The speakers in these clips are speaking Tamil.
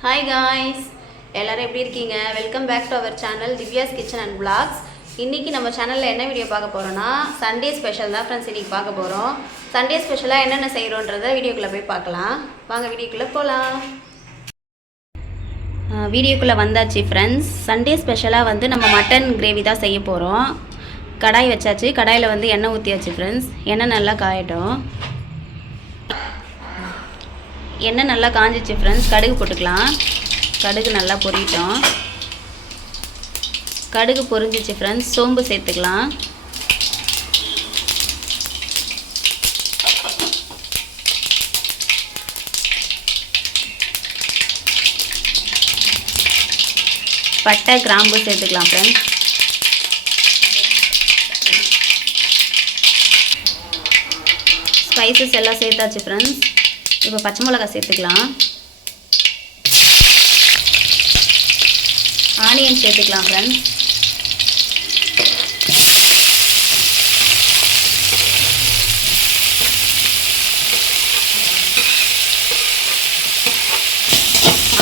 ஹாய் காய்ஸ், எல்லோரும் எப்படி இருக்கீங்க? Welcome back to our channel Divya's kitchen and vlogs. இன்றைக்கி நம்ம சேனலில் என்ன வீடியோ பார்க்க போகிறோன்னா சண்டே ஸ்பெஷல் தான் ஃப்ரெண்ட்ஸ். இன்றைக்கி பார்க்க போகிறோம் சண்டே ஸ்பெஷலாக என்னென்ன செய்கிறோன்றதை வீடியோக்குள்ளே போய் பார்க்கலாம். வாங்க வீடியோக்குள்ளே போகலாம். வீடியோக்குள்ளே வந்தாச்சு ஃப்ரெண்ட்ஸ். சண்டே ஸ்பெஷலாக வந்து நம்ம மட்டன் கிரேவி தான் செய்ய போகிறோம். கடாய் வச்சாச்சு. கடாயில் வந்து எண்ணெய் ஊற்றியாச்சு ஃப்ரெண்ட்ஸ். எண்ணெய் நல்லா காயட்டும். எண்ணெய் நல்லா காஞ்சிச்சு ஃப்ரெண்ட்ஸ். கடுகு போட்டுக்கலாம். கடுகு நல்லா பொரியட்டும். கடுகு பொரிஞ்சிச்சு ஃப்ரெண்ட்ஸ். சோம்பு சேர்த்துக்கலாம். பட்டை கிராம்பு சேர்த்துக்கலாம் ஃப்ரெண்ட்ஸ். ஸ்பைசஸ் எல்லாம் சேர்த்தாச்சு ஃப்ரெண்ட்ஸ். இப்போ பச்சை மிளகாய் சேர்த்துக்கலாம். ஆனியன் சேர்த்துக்கலாம் ஃப்ரெண்ட்ஸ்.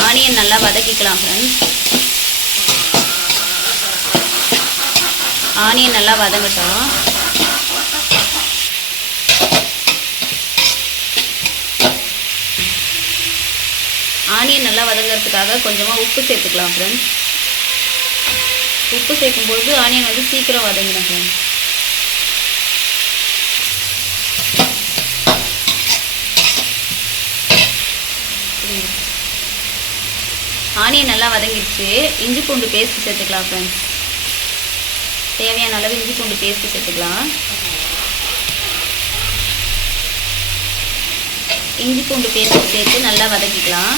ஆனியன் நல்லா வதக்கிக்கலாம் ஃப்ரெண்ட்ஸ். ஆனியன் நல்லா வதங்கட்டும். ஆனியன் நல்லா வதங்கிறதுக்காக கொஞ்சமாக உப்பு சேர்த்துக்கலாம் ஃப்ரெண்ட்ஸ். உப்பு சேர்க்கும்போது ஆனியன் வந்து சீக்கிரம் வதங்கிடும் ஃப்ரெண்ட்ஸ். ஆனியன் நல்லா வதங்கிடுச்சு. இஞ்சி பூண்டு பேஸ்ட் சேர்த்துக்கலாம் ஃப்ரெண்ட்ஸ். தேவையான அளவு இஞ்சி பூண்டு பேஸ்ட் சேர்த்துக்கலாம். இஞ்சி பூண்டு பேஸ்ட் சேர்த்து நல்லா வதக்கிக்கலாம்.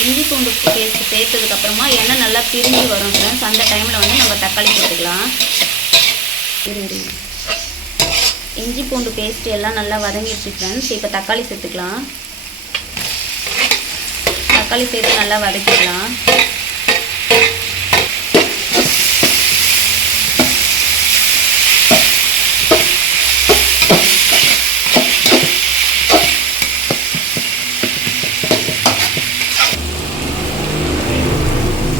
இஞ்சி பூண்டு பேஸ்ட் சேர்த்ததுக்கப்புறமா எண்ணெய் நல்லா பிரிஞ்சு வரும் ஃப்ரெண்ட்ஸ். அந்த டைமில் வந்து நம்ம தக்காளி சேர்த்துக்கலாம். இஞ்சி பூண்டு பேஸ்ட் எல்லாம் நல்லா வதங்கிடுச்சு ஃப்ரெண்ட்ஸ். இப்போ தக்காளி சேர்த்துக்கலாம். தக்காளி சேர்த்து நல்லா வதக்கிக்கலாம்.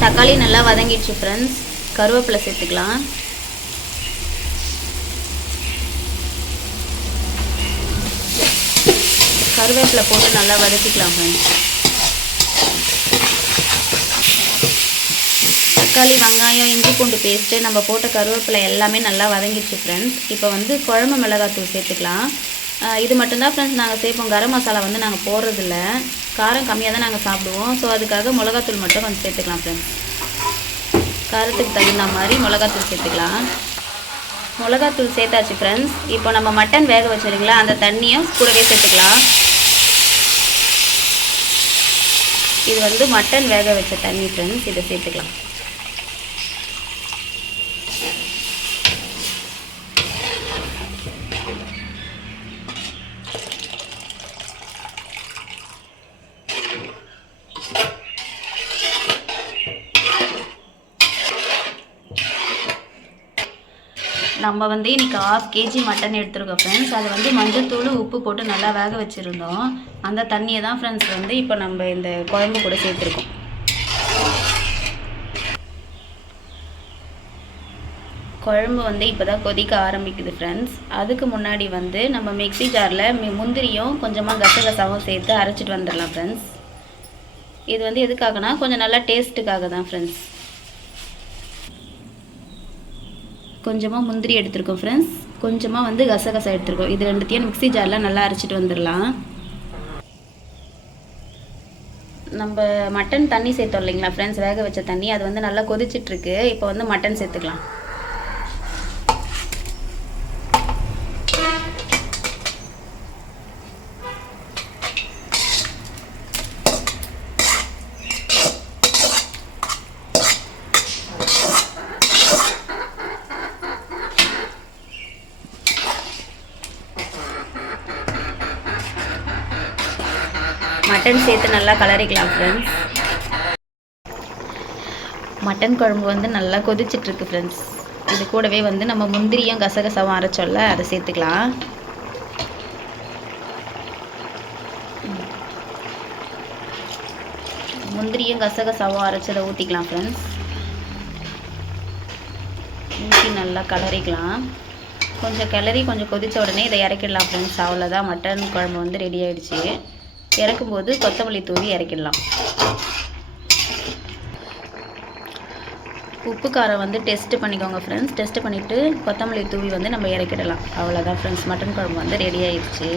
தக்காளி நல்லா வதங்கிடுச்சு ஃப்ரெண்ட்ஸ். கருவேப்பிலை சேர்த்துக்கலாம். கருவேப்பிலை போட்டு நல்லா வதக்கிக்கலாம் ஃப்ரெண்ட்ஸ். தக்காளி, வெங்காயம், இஞ்சி பூண்டு பேஸ்ட்டு, நம்ம போட்ட கருவேப்பிலை எல்லாமே நல்லா வதங்கிடுச்சு ஃப்ரெண்ட்ஸ். இப்போ வந்து குழம்பு மிளகாத்தூள் சேர்த்துக்கலாம். இது மட்டும்தான் ஃப்ரெண்ட்ஸ் நாங்கள் சேர்ப்போம். கரம் மசாலா வந்து நாங்கள் போடுறதில்ல. காரம் கம்மியாக தான் நாங்கள் சாப்பிடுவோம். ஸோ அதுக்காக மிளகாத்தூள் மட்டும் கொஞ்சம் சேர்த்துக்கலாம் ஃப்ரெண்ட்ஸ். காரத்துக்கு தகுந்த மாதிரி மிளகாத்தூள் சேர்த்துக்கலாம். மிளகாத்தூள் சேர்த்தாச்சு ஃப்ரெண்ட்ஸ். இப்போ நம்ம மட்டன் வேக வச்சுருங்களா, அந்த தண்ணியும் கூடவே சேர்த்துக்கலாம். இது வந்து மட்டன் வேக வச்ச தண்ணி ஃப்ரெண்ட்ஸ். இதை சேர்த்துக்கலாம். நம்ம வந்து இன்றைக்கி 1/2 kg மட்டன் எடுத்துருக்கோம் ஃப்ரெண்ட்ஸ். அது வந்து மஞ்சள்தூள், உப்பு போட்டு நல்லா வேக வச்சுருந்தோம். அந்த தண்ணியை தான் ஃப்ரெண்ட்ஸ் வந்து இப்போ நம்ம இந்த குழம்பு கூட சேர்த்துருக்கோம். குழம்பு வந்து இப்போ தான் கொதிக்க ஆரம்பிக்குது ஃப்ரெண்ட்ஸ். அதுக்கு முன்னாடி வந்து நம்ம மிக்ஸி ஜாரில் முந்திரியும் கொஞ்சமாக கசகசாவும் சேர்த்து அரைச்சிட்டு வந்துடலாம் ஃப்ரெண்ட்ஸ். இது வந்து எதுக்காகனா கொஞ்சம் நல்லா டேஸ்ட்டுக்காக தான் ஃப்ரெண்ட்ஸ். கொஞ்சமாக முந்திரி எடுத்துருக்கோம் ஃப்ரெண்ட்ஸ். கொஞ்சமாக வந்து கசகசா எடுத்துருக்கோம். இது ரெண்டுத்தையும் மிக்ஸி ஜாரில் நல்லா அரைச்சிட்டு வந்துடலாம். நம்ம மட்டன் தண்ணி சேர்த்தோம் இல்லைங்களா ஃப்ரெண்ட்ஸ், வேக வச்ச தண்ணி, அது வந்து நல்லா கொதிச்சிட்ருக்கு. இப்போ வந்து மட்டன் சேர்த்துக்கலாம். மட்டன் சேர்த்து நல்லா கலரிக்கலாம் ஃப்ரெண்ட்ஸ். மட்டன் குழம்பு வந்து நல்லா கொதிச்சிட்ருக்கு ஃப்ரெண்ட்ஸ். இது கூடவே வந்து நம்ம முந்திரியும் கசகசாவும் அரைச்சோல்ல அதை சேர்த்துக்கலாம். முந்திரியும் கசகசாவும் அரைச்சதை ஊற்றிக்கலாம் ஃப்ரெண்ட்ஸ். ஊற்றி நல்லா கலரிக்கலாம். கொஞ்சம் கிளறி கொஞ்சம் கொதித்த உடனே இதை இறக்கிடலாம் ஃப்ரெண்ட்ஸ். அவ்வளோதான், மட்டன் குழம்பு வந்து ரெடி ஆகிடுச்சு. இறக்கும்போது கொத்தமல்லி தூவி இறக்கிடலாம். உப்பு காரம் வந்து டெஸ்ட்டு பண்ணிக்கோங்க ஃப்ரெண்ட்ஸ். டெஸ்ட்டு பண்ணிவிட்டு கொத்தமல்லி தூவி வந்து நம்ம இறக்கிடலாம். அவ்வளோதான் ஃப்ரெண்ட்ஸ், மட்டன் குழம்பு வந்து ரெடி ஆகிடுச்சு.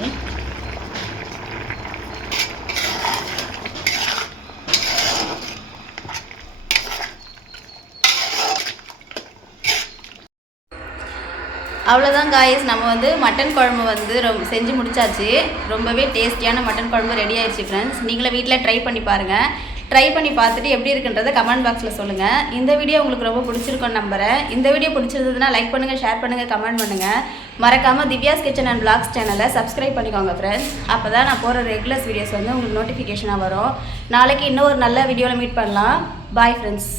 அவ்வளோதான் காய்ஸ், நம்ம வந்து மட்டன் குழம்பு வந்து செஞ்சு முடிச்சாச்சு. ரொம்பவே டேஸ்டியான மட்டன் குழம்பு ரெடி ஆயிடுச்சு ஃப்ரெண்ட்ஸ். நீங்களும் வீட்டில் ட்ரை பண்ணி பாருங்கள். ட்ரை பண்ணி பார்த்துட்டு எப்படி இருக்குன்றதை கமெண்ட் பாக்ஸில் சொல்லுங்கள். இந்த வீடியோ உங்களுக்கு ரொம்ப பிடிச்சிருக்கோன்னு நம்புகிறேன். இந்த வீடியோ பிடிச்சிருந்ததுன்னா லைக் பண்ணுங்கள், ஷேர் பண்ணுங்கள், கமெண்ட் பண்ணுங்கள். மறக்காமல் திவ்யாஸ் கிச்சன் அண்ட் vlogs சேனலை சப்ஸ்கிரைப் பண்ணிக்கோங்க ஃப்ரெண்ட்ஸ். அப்போ தான் நான் போகிற ரெகுலர்ஸ் வீடியோஸ் வந்து உங்களுக்கு நோட்டிஃபிகேஷனாக வரும். நாளைக்கு இன்னும் ஒரு நல்ல வீடியோவில் மீட் பண்ணலாம். Bye friends.